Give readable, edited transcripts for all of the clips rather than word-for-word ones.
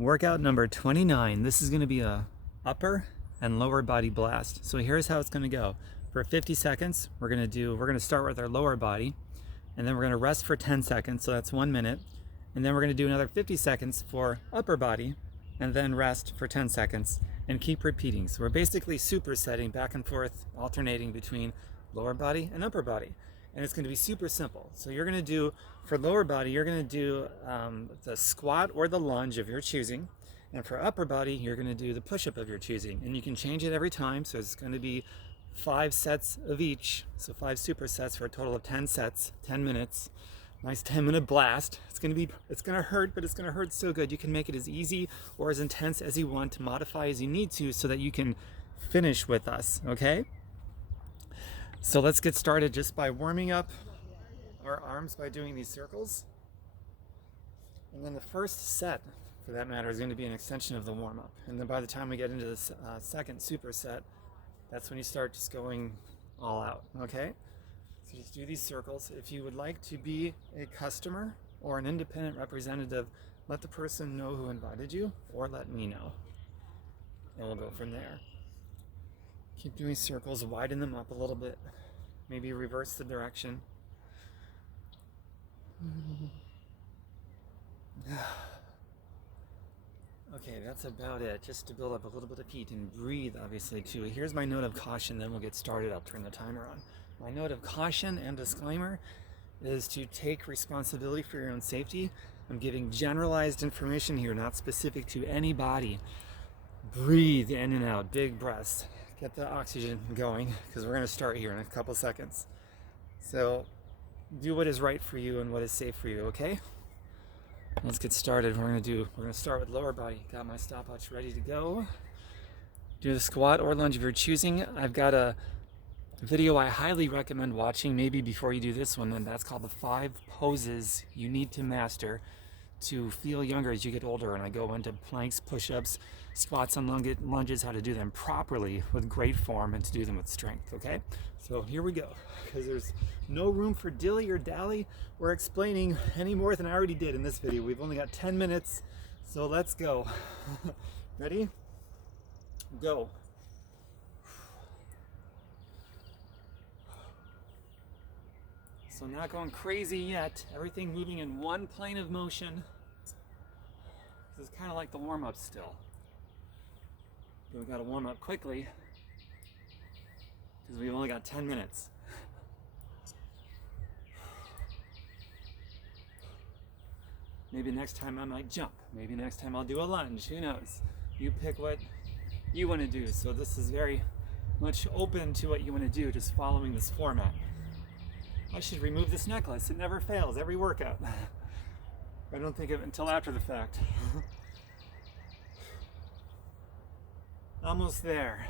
Workout number 29. This is going to be a upper and lower body blast. So here's how it's going to go. For 50 seconds, we're going to start with our lower body, and then we're going to rest for 10 seconds, so that's 1 minute. And then we're going to do another 50 seconds for upper body, and then rest for 10 seconds, and keep repeating. So we're basically supersetting back and forth, alternating between lower body and upper body. And it's going to be super simple. So you're going to do, for lower body, you're going to do the squat or the lunge of your choosing. And for upper body, you're going to do the push-up of your choosing. And you can change it every time. So it's going to be 5 sets of each. So 5 supersets for a total of 10 sets, 10 minutes. Nice 10-minute blast. It's going to hurt, but it's going to hurt so good. You can make it as easy or as intense as you want, to modify as you need to, so that you can finish with us, okay? So let's get started just by warming up our arms by doing these circles. And then the first set, for that matter, is going to be an extension of the warm-up. And then by the time we get into the second superset, that's when you start just going all out, okay? So just do these circles. If you would like to be a customer or an independent representative, let the person know who invited you, or let me know. And we'll go from there. Keep doing circles, widen them up a little bit. Maybe reverse the direction. Okay, that's about it. Just to build up a little bit of heat, and breathe, obviously, too. Here's my note of caution, then we'll get started. I'll turn the timer on. My note of caution and disclaimer is to take responsibility for your own safety. I'm giving generalized information here, not specific to any body. Breathe in and out, big breaths. Get the oxygen going, because we're going to start here in a couple seconds. So do what is right for you and what is safe for you, okay? Let's get started. We're going to start with lower body. Got my stopwatch ready to go. Do the squat or lunge of your choosing. I've got a video I highly recommend watching, maybe before you do this one, and that's called the 5 poses you need to master to feel younger as you get older. And I go into planks, push-ups, squats, and lunges, how to do them properly with great form and to do them with strength, okay? So here we go, because there's no room for dilly or dally or explaining any more than I already did in this video. We've only got 10 minutes, so let's go. Ready? Go. So not going crazy yet, everything moving in one plane of motion. This is kind of like the warm-up still. But we've got to warm up quickly, because we've only got 10 minutes. Maybe next time I might jump. Maybe next time I'll do a lunge. Who knows? You pick what you want to do. So this is very much open to what you want to do, just following this format. I should remove this necklace. It never fails, every workout. I don't think of it until after the fact. Almost there.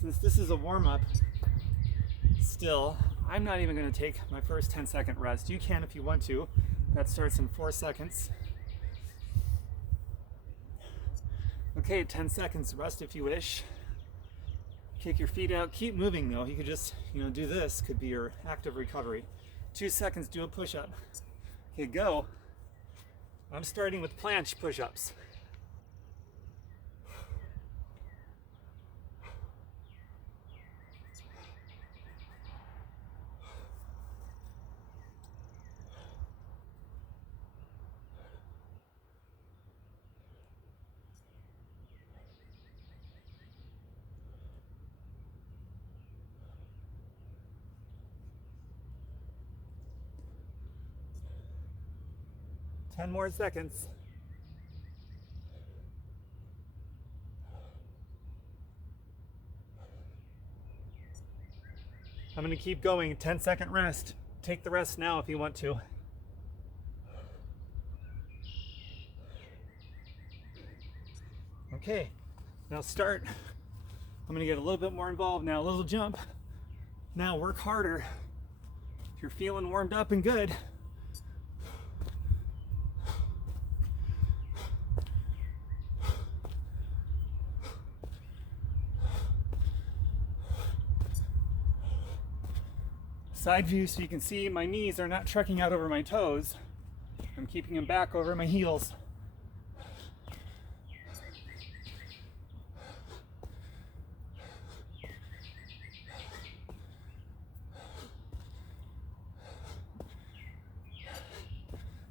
Since this is a warm-up still, I'm not even going to take my first 10-second rest. You can if you want to. That starts in 4 seconds. Okay, 10 seconds rest if you wish. Kick your feet out. Keep moving though. You could just, do this. Could be your active recovery. 2 seconds, do a push-up. Okay, go. I'm starting with planche push-ups. Ten more seconds. I'm going to keep going. 10-second rest. Take the rest now if you want to. Okay, now start. I'm going to get a little bit more involved now. A little jump. Now work harder. If you're feeling warmed up and good, side view so you can see my knees are not trekking out over my toes. I'm keeping them back over my heels.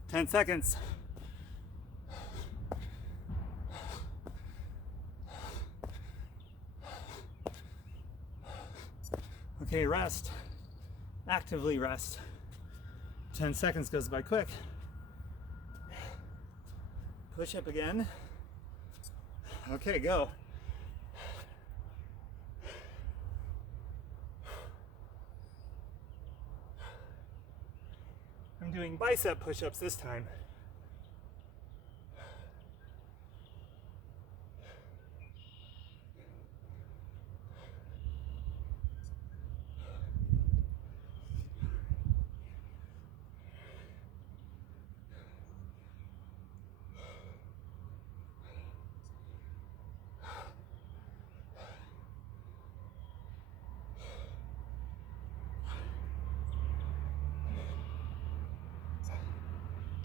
Ten seconds. Okay, rest. Actively rest. 10 seconds goes by quick. Push up again. Okay, go. I'm doing bicep push-ups this time.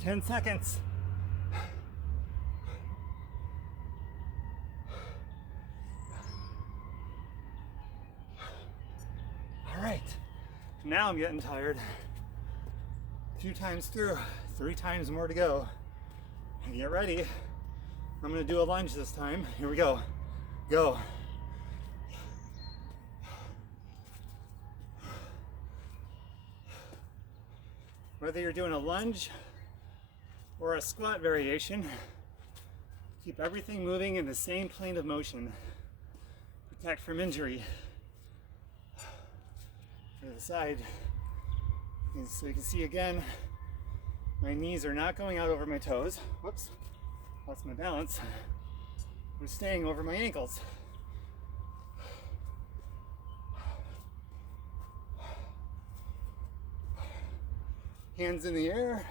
Ten seconds. All right, now I'm getting tired. 2 times through, 3 times more to go. Get ready. I'm gonna do a lunge this time. Here we go. Go. Whether you're doing a lunge or a squat variation, keep everything moving in the same plane of motion. Protect from injury. To the side. And so you can see again, my knees are not going out over my toes. Whoops, lost my balance. I'm staying over my ankles. Hands in the air.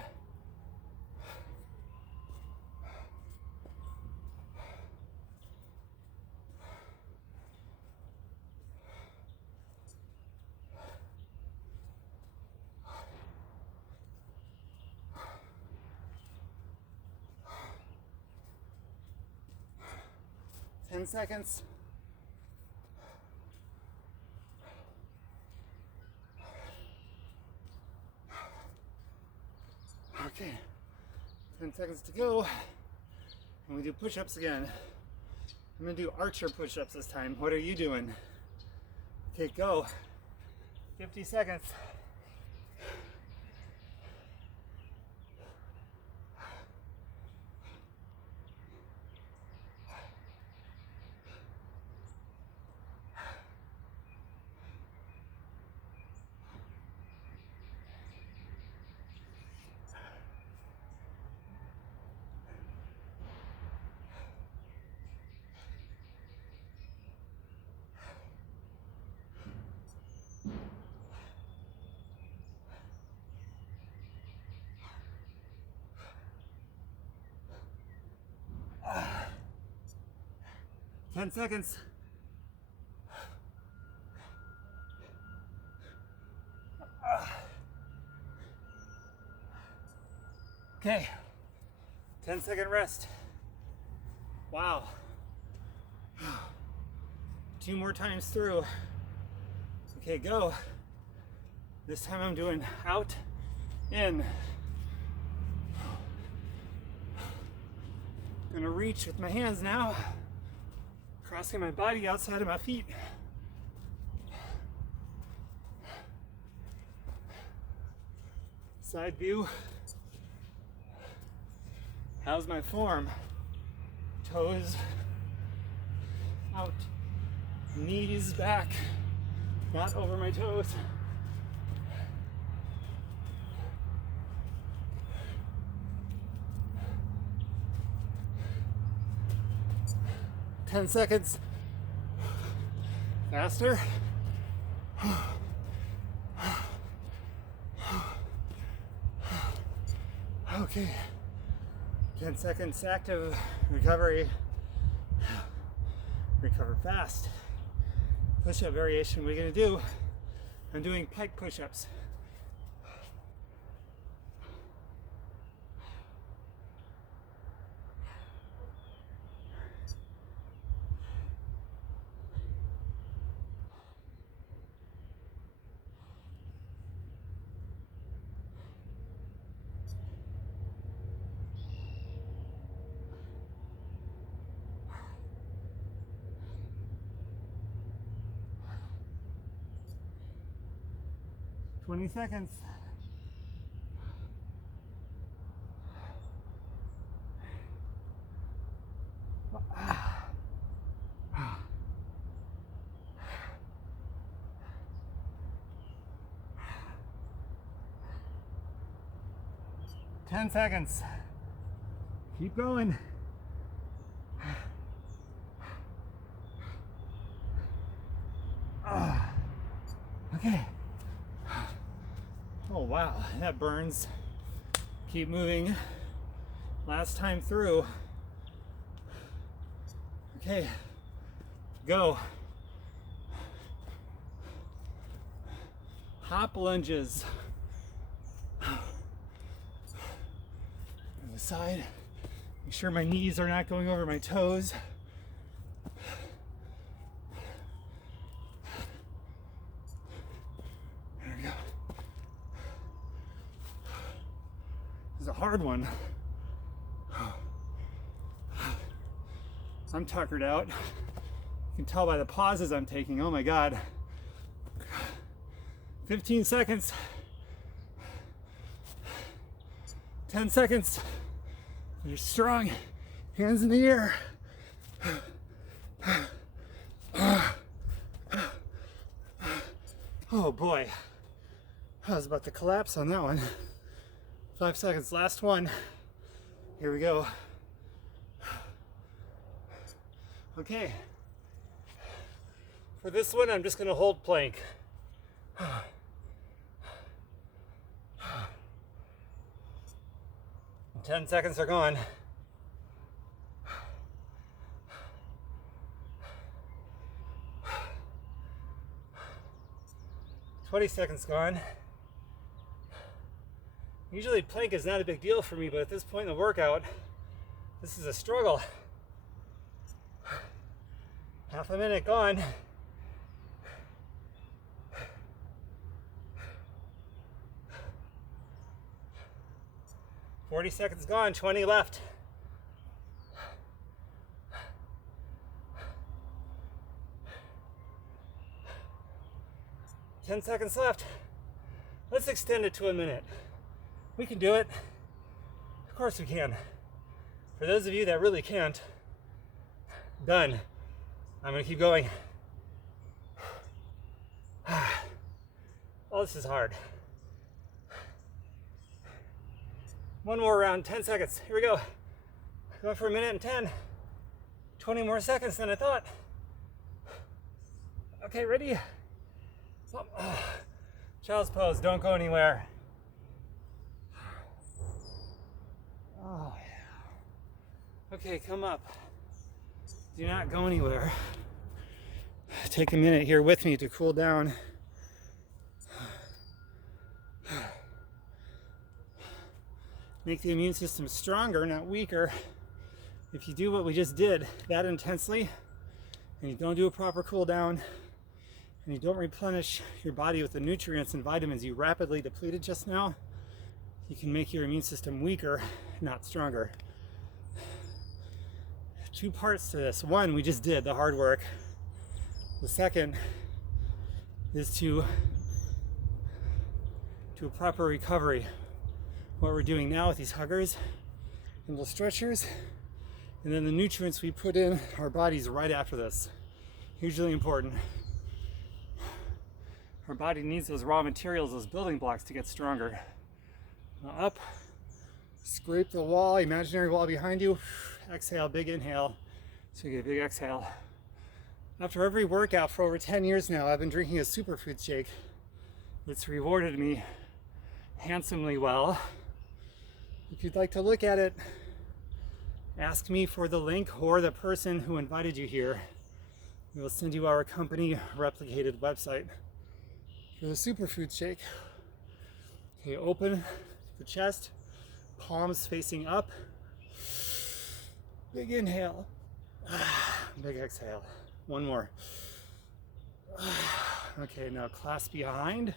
Ten seconds. Okay, 10 seconds to go, and we do push-ups again. I'm gonna do archer push-ups this time. What are you doing? Okay, go. 50 seconds. Uh, 10 seconds. Okay, 10-second rest. Wow. 2 more times through. Okay, go. This time I'm doing out, in. I'm gonna reach with my hands now, crossing my body outside of my feet. Side view. How's my form? Toes out, knees back, not over my toes. Ten seconds. Faster. Okay. 10 seconds active recovery. Recover fast. Push-up variation we're gonna do. I'm doing pike push-ups. 20 seconds. Ten seconds. Keep going. Okay. Oh wow, that burns. Keep moving. Last time through. Okay, go. Hop lunges. On the side. Make sure my knees are not going over my toes. There we go. This is a hard one. I'm tuckered out. You can tell by the pauses I'm taking. Oh my God. 15 seconds. 10 seconds. You're strong. Hands in the air. Oh boy. I was about to collapse on that one. 5 seconds. Last one. Here we go. Okay. For this one, I'm just going to hold plank. 10 seconds are gone. 20 seconds gone. Usually plank is not a big deal for me, but at this point in the workout, this is a struggle. Half a minute gone. Forty seconds gone, 20 left. 10 seconds left. Let's extend it to a minute. We can do it. Of course we can. For those of you that really can't, done. I'm gonna keep going. Oh, this is hard. One more round, 10 seconds. Here we go. Going for a minute and 10. 20 more seconds than I thought. Okay, ready? Child's pose, don't go anywhere. Oh, yeah. Okay, come up. Do not go anywhere. Take a minute here with me to cool down. Make the immune system stronger, not weaker. If you do what we just did that intensely, and you don't do a proper cool down, and you don't replenish your body with the nutrients and vitamins you rapidly depleted just now, you can make your immune system weaker, not stronger. Two parts to this. One, we just did the hard work. The second is to do a proper recovery. What we're doing now with these huggers and those stretchers, and then the nutrients we put in our bodies right after this. Hugely important. Our body needs those raw materials, those building blocks to get stronger. Now up, scrape the wall, imaginary wall behind you. Exhale, big inhale. So you get a big exhale. After every workout for over 10 years now, I've been drinking a Superfoods shake. It's rewarded me handsomely well. If you'd like to look at it, ask me for the link or the person who invited you here. We will send you our company replicated website for the Superfoods shake. Okay, open the chest, palms facing up. Big inhale, big exhale. One more. Okay, now clasp behind,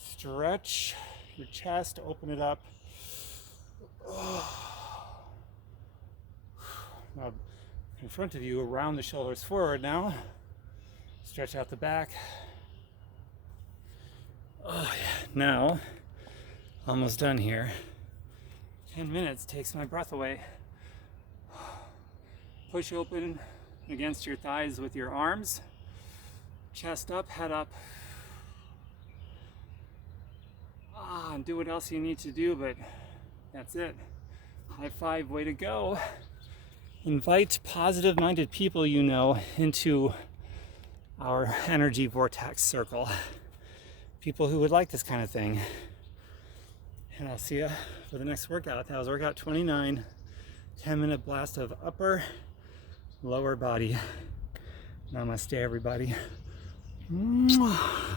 stretch your chest, open it up. Now in front of you, round the shoulders forward now. Stretch out the back. Oh yeah, now, almost done here. 10 minutes takes my breath away. Push open against your thighs with your arms. Chest up, head up. And do what else you need to do, but that's it. High five, way to go. Invite positive-minded people you know into our energy vortex circle. People who would like this kind of thing. And I'll see you for the next workout. That was workout 29, 10-minute blast of upper, lower body. Namaste, everybody. Mwah.